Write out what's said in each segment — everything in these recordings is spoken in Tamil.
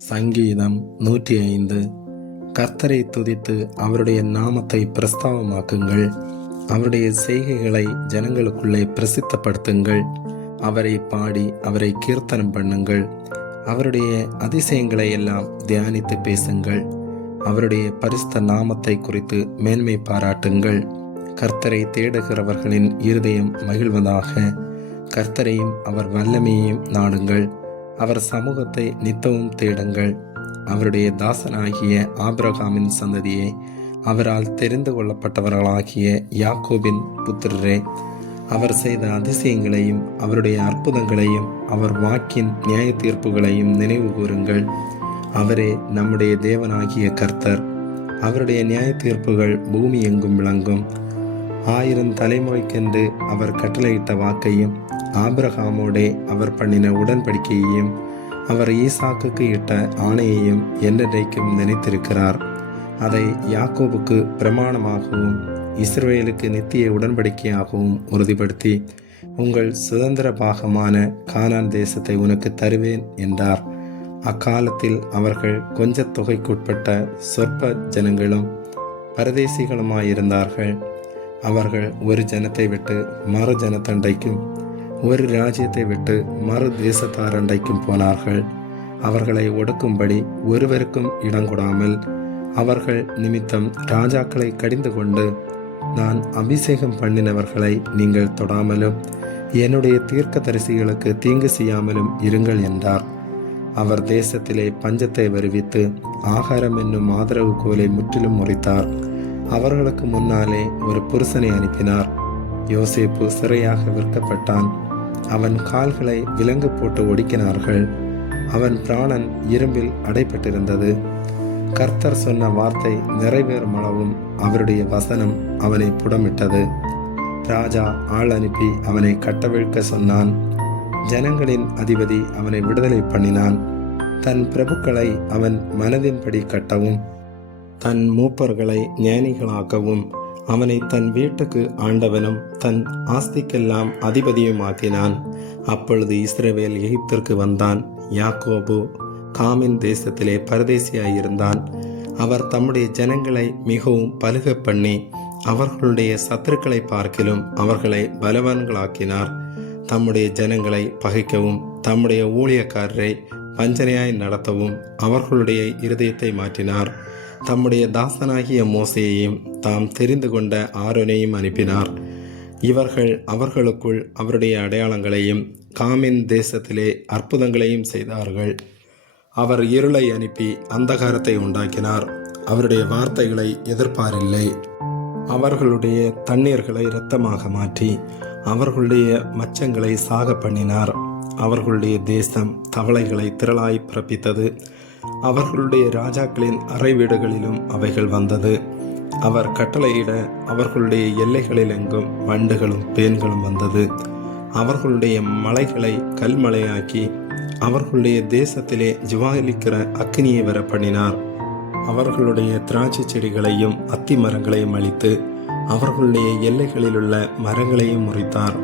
சங்கீதம் நூற்றி ஐந்து கர்த்தரை துதித்து அவருடைய நாமத்தை பிரஸ்தாபமாக்குங்கள் அவருடைய செய்கைகளை ஜனங்களுக்குள்ளே பிரசித்தப்படுத்துங்கள். அவரை பாடி அவரை கீர்த்தனம் பண்ணுங்கள். அவருடைய அதிசயங்களை எல்லாம் தியானித்து பேசுங்கள். அவருடைய பரிஸ்த நாமத்தை குறித்து மேன்மை பாராட்டுங்கள். கர்த்தரை தேடுகிறவர்களின் இருதயம் மகிழ்வதாக. கர்த்தரையும் அவர் வல்லமையையும் நாடுங்கள். அவர் சமூகத்தை நித்தவும் தேடுங்கள். அவருடைய தாசனாகிய ஆபிரகாமின் சந்ததியே அவரால் தெரிந்து கொள்ளப்பட்டவர்களாகிய யாக்கோபின் புத்திரரே அவர் செய்த அதிசயங்களையும் அவருடைய அற்புதங்களையும் அவர் வாக்கின் நியாய தீர்ப்புகளையும் நினைவு கூறுங்கள். அவரே நம்முடைய தேவனாகிய கர்த்தர். அவருடைய நியாய தீர்ப்புகள் பூமி எங்கும் விளங்கும். ஆயிரம் தலைமுறைக்கென்று அவர் கட்டளையிட்ட வாக்கையும் ஆபிரகாமோடே அவர் பண்ணின உடன்படிக்கையையும் அவர் ஈசாக்குக்கு இட்ட ஆணையையும் என்றைக்கும் நினைத்திருக்கிறார். அதை யாக்கோபுக்கு பிரமாணமாகவும் இஸ்ரேலுக்கு நித்திய உடன்படிக்கையாகவும் உறுதிப்படுத்தி உங்கள் சுதந்திர பாகமான கானான் தேசத்தை உனக்கு தருவேன் என்றார். அக்காலத்தில் அவர்கள் கொஞ்ச தொகைக்குட்பட்ட சொற்ப ஜனங்களும் பரதேசிகளுமாயிருந்தார்கள். அவர்கள் ஒரு ஜனத்தை விட்டு மறு ஜனத்தண்டைக்கும் ஒரு ராஜ்யத்தை விட்டு மறு தேசத்தாரண்டைக்கும் போனார்கள். அவர்களை ஒடுக்கும்படி ஒருவருக்கும் இடங்கொடாமல் அவர்கள் நிமித்தம் ராஜாக்களை கடிந்து கொண்டு நான் அபிஷேகம் பண்ணினவர்களை நீங்கள் தொடாமலும் என்னுடைய தீர்க்கதரிசிகளுக்கு தீங்கு செய்யாமலும் இருங்கள் என்றார். அவர் தேசத்திலே பஞ்சத்தை வருவித்து ஆகாரம் என்னும் ஆதரவு கோலை முற்றிலும் முறித்தார். அவர்களுக்கு முன்னாலே ஒரு புருஷனை அனுப்பினார். யோசேப்பு சிறையாக விற்கப்பட்டான். அவன் கால்களை விலங்கு போட்டு ஒடுக்கினார்கள். அவன் பிராணன் இரும்பில் அடைப்பட்டிருந்தது. கர்த்தர் சொன்ன வார்த்தை நிறைவேறும் அளவும் அவருடைய வசனம் அவனை புடமிட்டது. ராஜா ஆள் அனுப்பி அவனை கட்டவிழ்க்க சொன்னான். ஜனங்களின் அதிபதி அவனை விடுதலை பண்ணினான். தன் பிரபுக்களை அவன் மனதின்படி கட்டவும் தன் மூப்பர்களை ஞானிகளாக்கவும் அவனை தன் வீட்டுக்கு ஆண்டவனும் தன் ஆஸ்திக்கெல்லாம் அதிபதியுமாக்கினான். அப்பொழுது இஸ்ரவேல் எகிப்திற்கு வந்தான். யாக்கோபு காமின் தேசத்திலே பரதேசியாயிருந்தான். அவர் தம்முடைய ஜனங்களை மிகவும் பலுக பண்ணி அவர்களுடைய சத்துருக்களை பார்க்கிலும் அவர்களை பலவான்களாக்கினார். தம்முடைய ஜனங்களை பகைக்கவும் தம்முடைய ஊழியக்காரரை வஞ்சனையாய் நடத்தவும் அவர்களுடைய இருதயத்தை மாற்றினார். தம்முடைய தாசனாகிய மோசையையும் தாம் தெரிந்து கொண்ட ஆரோனையும் அனுப்பினார். இவர்கள் அவர்களுக்குள் அவருடைய அடையாளங்களையும் காமின் தேசத்திலே அற்புதங்களையும் செய்தார்கள். அவர் இருளை அனுப்பி அந்தகாரத்தை உண்டாக்கினார். அவருடைய வார்த்தைகளை எதிர்ப்பாரில்லை. அவர்களுடைய தண்ணீர்களை இரத்தமாக மாற்றி அவர்களுடைய மச்சங்களை சாக பண்ணினார். அவர்களுடைய தேசம் தவளைகளை திரளாய் பிறப்பித்தது. அவர்களுடைய ராஜாக்களின் அறை வீடுகளிலும் அவைகள் வந்தது. அவர் கட்டளையிட அவர்களுடைய எல்லைகளில் எங்கும் வண்டுகளும் பேன்களும் வந்தது. அவர்களுடைய மலைகளை கல்மலையாக்கி அவர்களுடைய தேசத்திலே ஜுவாலிக்கிற அக்னியை வர பண்ணினார் அவர்களுடைய திராட்சை செடிகளையும் அத்தி மரங்களையும் அழித்து அவர்களுடைய எல்லைகளில் உள்ள மரங்களையும் முறித்தார்.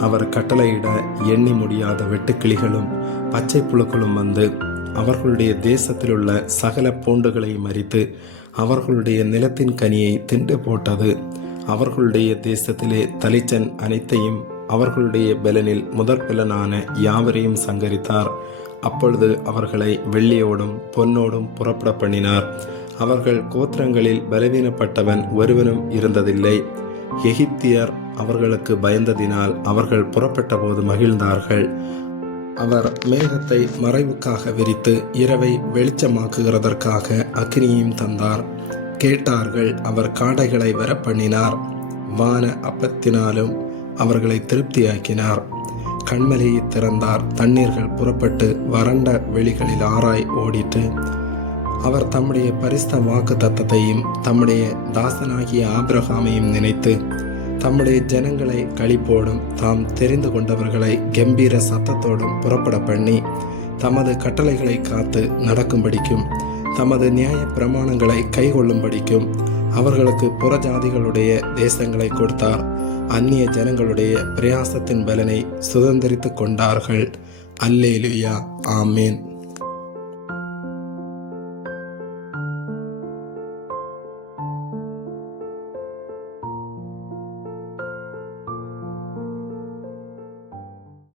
அவர் கட்டளையிட எண்ணி முடியாத வெட்டுக்கிளிகளும் பச்சை புழுக்களும் வந்து அவர்களுடைய தேசத்திலுள்ள சகல பூண்டுகளை மறித்து அவர்களுடைய நிலத்தின் கனியை திண்டு போட்டது. அவர்களுடைய தேசத்திலே தலிச்சன் அனைத்தையும் அவர்களுடைய பலனில் முதற் பலனான யாவரையும் சங்கரித்தார். அப்பொழுது அவர்களை வெள்ளியோடும் பொன்னோடும் புறப்பட பண்ணினார். அவர்கள் கோத்திரங்களில் பலவீனப்பட்டவன் ஒருவனும் இருந்ததில்லை. எகிப்தியர் அவர்களுக்கு பயந்ததினால் அவர்கள் புறப்பட்டபோது மகிழ்ந்தார்கள். அவர் மேகத்தை மறைவுக்காக விரித்து இரவை வெளிச்சமாக்குகிறதற்காக அக்னியையும் தந்தார். கேட்டார்கள் அவர் காடைகளை வர பண்ணினார் வான அப்பத்தினாலும் அவர்களை திருப்தியாக்கினார். கண்மலையை திறந்தார். தண்ணீர்கள் புறப்பட்டு வறண்ட வெளிகளில் ஆராய் ஓடிட்டு அவர் தம்முடைய பரிஸ்த வாக்கு தத்தத்தையும் தம்முடைய தாசனாகிய ஆபிரகாமையும் நினைத்து தம்முடைய ஜனங்களை களிப்போடும் தாம் தெரிந்து கொண்டவர்களை கம்பீர சத்தத்தோடும் புறப்பட பண்ணி தமது கட்டளைகளை காத்து நடக்கும்படிக்கும் தமது நியாய பிரமாணங்களை கைகொள்ளும்படிக்கும் அவர்களுக்கு புறஜாதிகளுடைய தேசங்களை கொடுத்தார். அந்நிய ஜனங்களுடைய பிரயாசத்தின் பலனை சுதந்திரித்து கொண்டார்கள். அல்லேலுயா. ஆமேன்.